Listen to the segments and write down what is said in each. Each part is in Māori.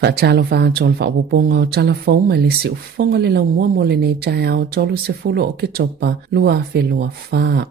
Faatalo faatol faapoponga o Tala Fou mai le siufonga le laumua mo le nei tai ao tolu se fulu o ke topa lua fe lua faa.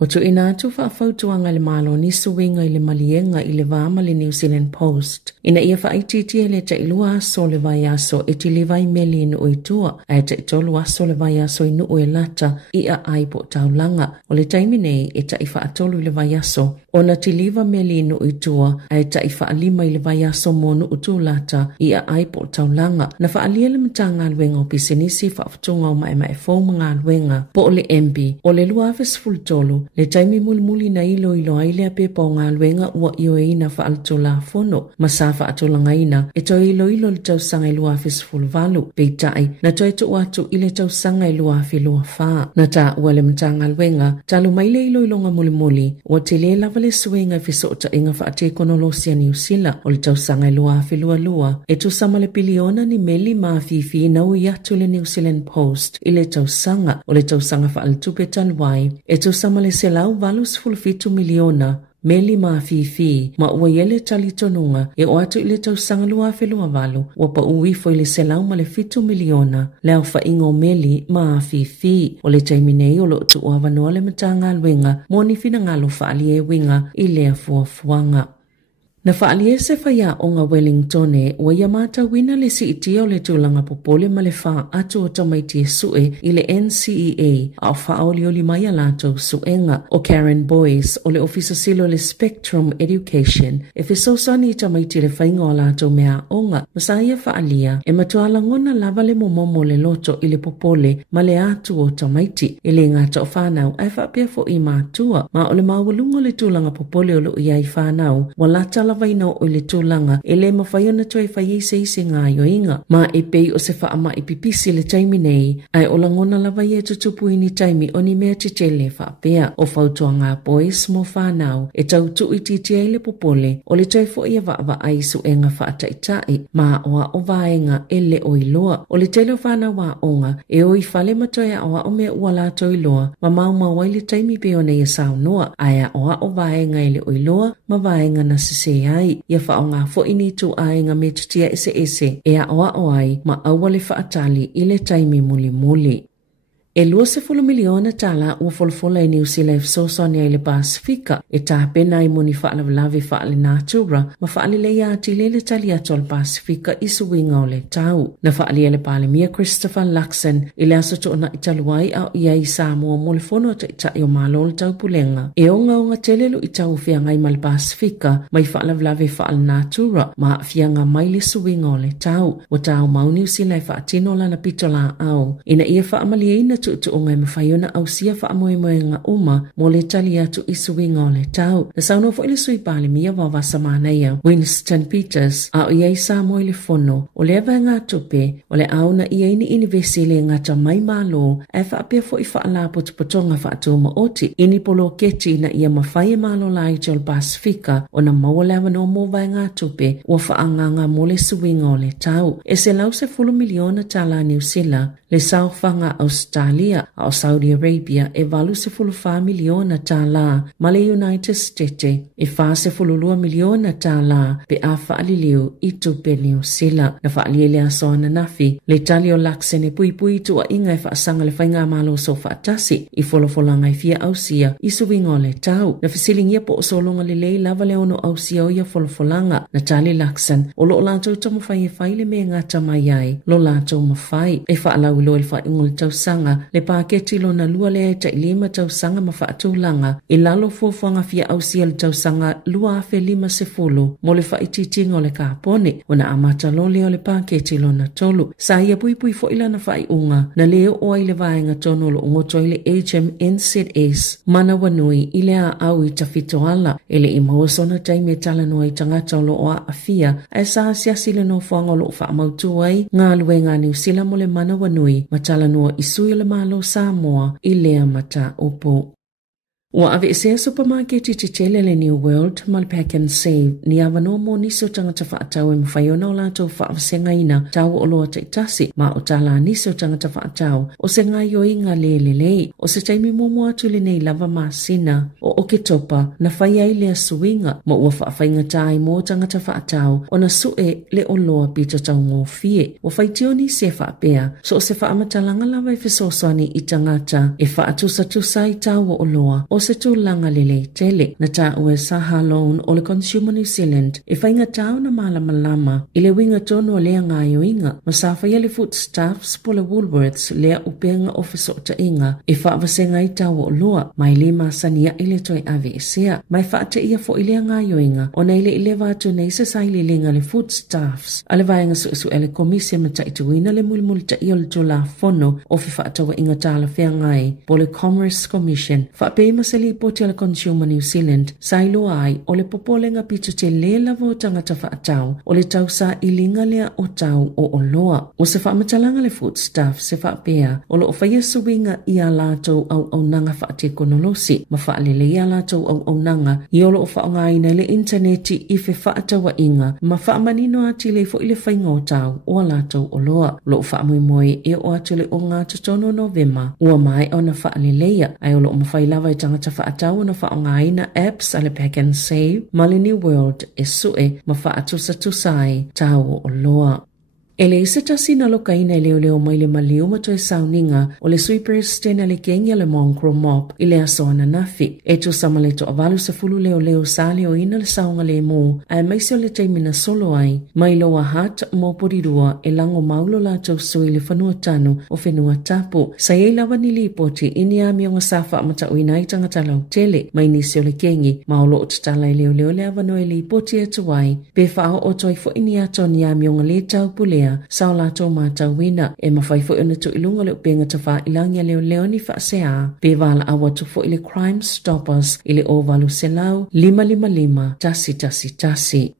O tu ina atu faafautuanga le malo ni suwinga i le malienga i le vama le New Zealand Post. Ina ia faititia le ta ilua aso le vai aso e ti livai meli inu uitua a ta itolu aso le vai aso inu ue lata i a aipo taulanga. O le taimine e ta ifa atolu le vai aso o na ti liva meli inu uitua a ta ifa alima i le vai aso monu utu lata i a aipo taulanga. Na faalia le mtanga alwenga o pisenisi faafutunga o mae fau mga alwenga po o le embi o le lua aves fultolu le taimi mulimuli na ilo aile a pepa o ngā luenga ua io e ina faaltola fono. Masafa atolanga ina e toi ilo le tausanga i lua afis fulvalu. Peitai na toi tu watu ile tausanga i lua afi lua faa. Na ta ua le mtanga luenga talu maile ilo nga mulimuli ua te le lava le suenga fisota inga faate konolosia ni usila o le tausanga i lua afi lua. E tu sama le piliona ni meli maafifi na ui atu le New Zealand Post ile tausanga o le tausanga faaltupe talwai. E tu sama le selau valus fulfitu miliona meli maafifi ma ua yele talitonunga e o atu ile tausanga lua afi lua valu ua pa uifo ile selau ma le fitu miliona leo fa ingo meli maafifi o le taiminei o lo tu ua vanoa le matanga alwenga moni fina ngalo faali e winga ile afuafuanga. Na faalie se faya o nga Wellingtone ua yamata wina le si itio le tulanga popole ma le faa atu o tamaiti e sue i le NCEA a faa o li maya lato suenga o Karen Boyce o le ofisa silo le Spectrum Education e fisosani i tamaiti le fainga o lato mea onga masaya faalia e matuala ngona lava le momomo le loto i le popole ma le atu o tamaiti i le ngata o whanau ai faapia fo i maatua ma o le mawalungo le tulanga popole o lo iai whanau walata la vaina o le tūlanga e le mawhaiona toi whai se ngā yoinga. Ma e pei o se whaama i pipisi le taimi nei, ai o langona la vai e tutupu ini taimi o ni mea te le whaapea o whautua ngā boys mo whanau e tau tu i titia i le popole o le toi fo ia wa ai su e ngā whaataitai ma oa o vaenga e le o iloa. O le telo whanau wa onga e o i whale matoia oa o mea ua lato iloa ma mau wai le taimi pe o nei e sao noa aia oa o vaenga e le o iloa ma vaenga na sese ai ia whaonga fo ini tu ai ngā me tutia ese e a oa o ai ma aua le whaatali i le taimi muli. E lua se fulu miliona tala ua folfola e New Zealand sosoni ai le Pasifika e tāpena i moni whaalawalawe whaale nātura ma whaale le iati le tali ato le Pasifika i suwinga o le tau. Na whaale le palemia Christopher Luxon i le aso toona i taluai au ia i Sāmoa mo le fono ta itai o malo le tau pulenga. E onga telelu i tau whianga i ma le Pasifika mai whaalawalawe whaale nātura ma whianga mai le suwinga o le tau. O tau mau New Zealand whaatino lana pitola au. Ina ia whaamali eina tu o ngai mawhaiona au sia wha amoe ngā uma mo le tali atu i suwinga o le tau. Na sauno fo ile sui pāle mia wawasa māneia Winston Peters a o iei Sāmoa le fono o le ava ngā tupe o le auna i eini inivesi le ngata mai malo e wha apia fo i wha ala potopotonga wha atu ma oti ini polo keti na ia mawhai malo lai jol Pasifika o na maua lewa no mo vai ngā tupe o wha anganga mo le suwinga o le tau. E se lau se fulu miliona tala New Zealand le sauwhanga Australia a o Saudi Arabia e valu se fulu 4 miliona tala ma le United States e 4 miliona tala pe a whaaliliu i tupe New Zealand. Na whaalile a soana nafi le tali o Luxon e pui tu a inga e whaasanga le whainga malo so whaatasi i folofolanga i fia ausia i suwinga o le tau. Na fisilingia po o solonga le lei lava le ono ausia o ia folofolanga na tali Luxon o lo lantou tomo whai e whaile me ngata mai ai lo lantou mawhai e whaalau ilo le whaingo le tausanga le pāketi lo na lua le ta ilima tausanga ma whaatulanga e lalo fuafuanga fia ausia le tausanga lua afe 50 mo le whaititinga o le kāpone o na amata lo leo le pāketi lo na tolu. Sa ia pui fo ila na whai unga na leo o ai le vaenga tono lo ngoto i le HMNZS mana wanui i le a au i tawhitoala e le imaoso na taime tala noa i tangata o lo o a afia e sa siasi le no fuanga lo whaamautu ai ngā luenga New Zealand mo le mana wanui ma tala noa i sui le malo Sāmoa i lea mata upo. Ua ave sea supermarket te tele le New World mal pack and save ni avano mo niso tangata whaatau e mawhaiona o lātou whaawasengaina tau o loa te tasi ma o tala niso tangata whaatau o se ngai o inga lelelei o se taimi momo atu le nei lava masina o oke topa na whai ai lea suinga ma ua whaawainga tai mo tangata whaatau o na sue le o loa pita tau ngō fie o whaitioni se whaapea so o se whaamatalanga lawa e whesosani i tangata e whaatusa i tau o loa o se tūlanga lele tele na tā ue saha loan o le Consumer New Zealand e whainga tau na malama i le winga tono o lea ngāio inga ma sāwha ia le foodstuffs po le Woolworths lea upenga office o ta inga e whaawasenga i tau o loa mai le masania i le toi ave e sea mai whaate ia fo i lea ngāio inga o nei le i le vātu nei se sai le linga le foodstuffs ale vaenga su ele komisia ma taituina le mulmuli ta i o le tula fono o fi whaatawa inga Tala Fou ngai po le Commerce Commission whaapema se li poti ala Consumer New Zealand sailo ai o le popolenga pitu te le lavo tangata whaatau o le tausa i linga lea o tau o loa o se whaamatalanga le foodstuff se whaapea o lo whaia suwinga i a lātou au nanga whaate konolosi ma whaalele i a lātou au nanga i o lo o whaongaina le interneti i fe whaatawa inga ma whaamanino ati le fo i le whainga o tau o a lātou o loa lo o whaamoimoe e o atu le o ngā tutono Novema ua mai o na whaaleleia ai o lo o mawhailawa i tangata whaatau na whaongaina apps ale Pack and Save ma le New World e sue ma whaatusa tau o loa. Ele isa tasi na lokaina i leo mai le maliu ma toe sauninga o le sweepers tena le kengia le Moncro Mop i le asoana nafi. E tu samale to avalu sa fulu leo sali o ina le saunga le mo ai maisio le taimina solo ai mai loa hat mo porirua e lango maulo la tau sui le whanua tanu o whenua tapu. Sa ei lawa ni lipoti ini a mionga safa amata uina i tangata lau tele mai nisio le kengi ma o lo o tatala i leo le avano e lipoti e tuai pe whao o toi fo ini ato ni a mionga le tau pulea sao lato mata wina e mawhai fo ina tu ilunga le upenga ta wha ilangia leo ni whaasea pe wala awa tu fo ile Crime Stoppers ile o walu selau 555 tasi.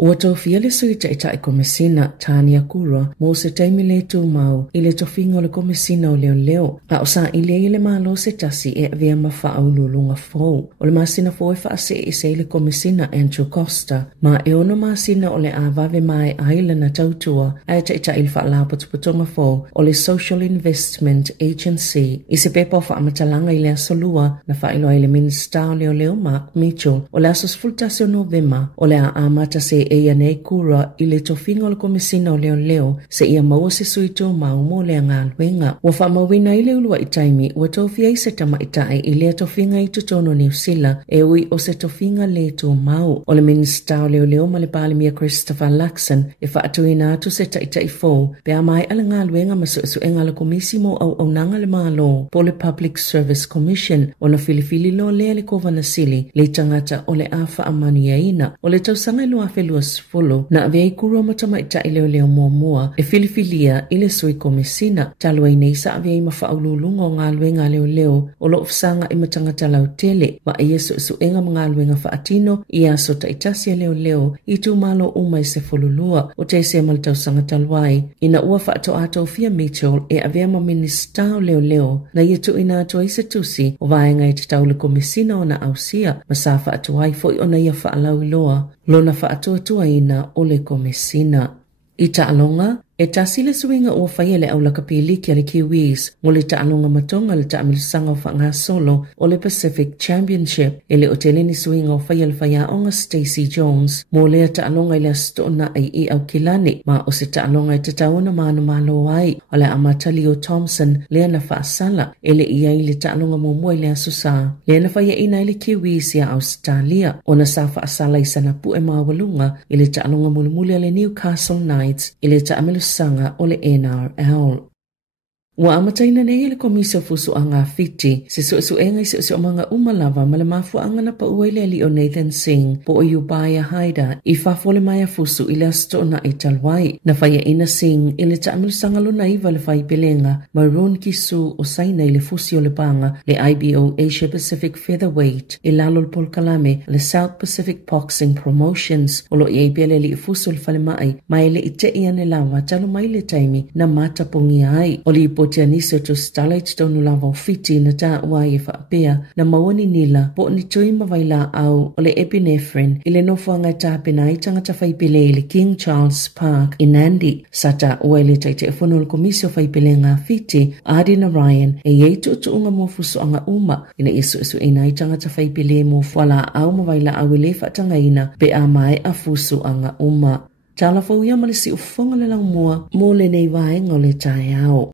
Ua tofia le suita ita i komesina Tania Kura mo se taimi le tu mau i le tofinga o le komesina o leo a o sa i le malo se tasi e avea mawha au lulunga fau o le masina fo e whaase i se le komesina Andrew Costa ma e ono masina o le avave mai aila na tautua a ita i le wha la putuputonga fau o le Social Investment Agency i se pepa o wha amatalanga i le asolua na wha ilo i le minista o leo Mark Mitchell o le asos fultasi o Novema o le a amata se e ia nei kura i le tofinga o le komisina o leo se ia maua se suito mau mo le ngā luenga. Ua whamawina i le ulua i taimi ua tofia i se tama i tae i le tofinga i tutono New Zealand e ui o se tofinga le tō mau. O le minista o leo ma le palimia Christopher Luxon e whaatuina atu se taita i fō pe a mai ala ngā luenga ma su enga le komisimo au nanga le malo po le Public Service Commission o na filifili lo le kovana sili le tangata o le awha amaniaina o le tausanga i lua felua sfolo na avei kura matama ita i leo mua e filifilia i le sui komisina talua i neisa avei mawhaululunga o ngā luenga leo o lo ofsanga i matangata lau tele ma i esu enga mga luenga whaatino i aso ta itasia leo i tu malo umai se folulua o te se maltausanga taluai ina ua whaato ato Fia Mitchell e avea ma ministao leo na i tu ina ato i se tusi o vaenga i te taule komisina o na ausia ma sa whaato ai foi o na ia whaalau loa lona whaatua ina o le komesina. I taalonga, e tasi le suinga ua whaia le au lakapiliki le Kiwis mo le taalonga matonga le taamilisanga o whanga solo o le Pacific Championship e le oteleni suinga o whaia le whaiaonga Stacey Jones mo le taalonga i le astona ai i au kilani ma o se taalonga i te tauna manu malo ai o le amatali o Thompson le ana whaasala e le ia i le taalonga mo i le asusa le ana whaia ina i le Kiwis ia Australia o na sa whaasala i sana pu e mawalunga i le taalonga mulimuli le Newcastle Knights i le taamilisanga sanga o le NRL. Ua amataina nei le komisio fusu a ngā fiti, se suenga i se o mga umalava ma le mafua angana pa uaile li o Nathan Singh po o Ubaya Haida i whafole mai a fusu i le astona i talwai. Na whaia ina Singh i le taamilisanga luna iwa le whai pelenga Maroon Kisu o saina i le fusi o le banga le IBO Asia Pacific Featherweight i lalo le polkalame le South Pacific Boxing Promotions o lo i eipele li fusu le whale mai mai le i te ia ne lawa talo mai le taimi na mata pongi ai o li tia niso to stala tonu lava fiti na ta wai fa pea na mawani nila po ni tui mawaila au ole epinephrine ile nofuanga ta pena itanga ta faipile ile King Charles Park in Nandi sata wale taite fonol komisio faipile nga fiti Adina Ryan yetu tuunga mofuso anga uma ina isu ina itanga ta faipile mo fala au mawaila au ile fatanga ina pe amai afusu anga uma Tala Fou ia malisi ufonga le lang mua mo le nei vai ngole tai au.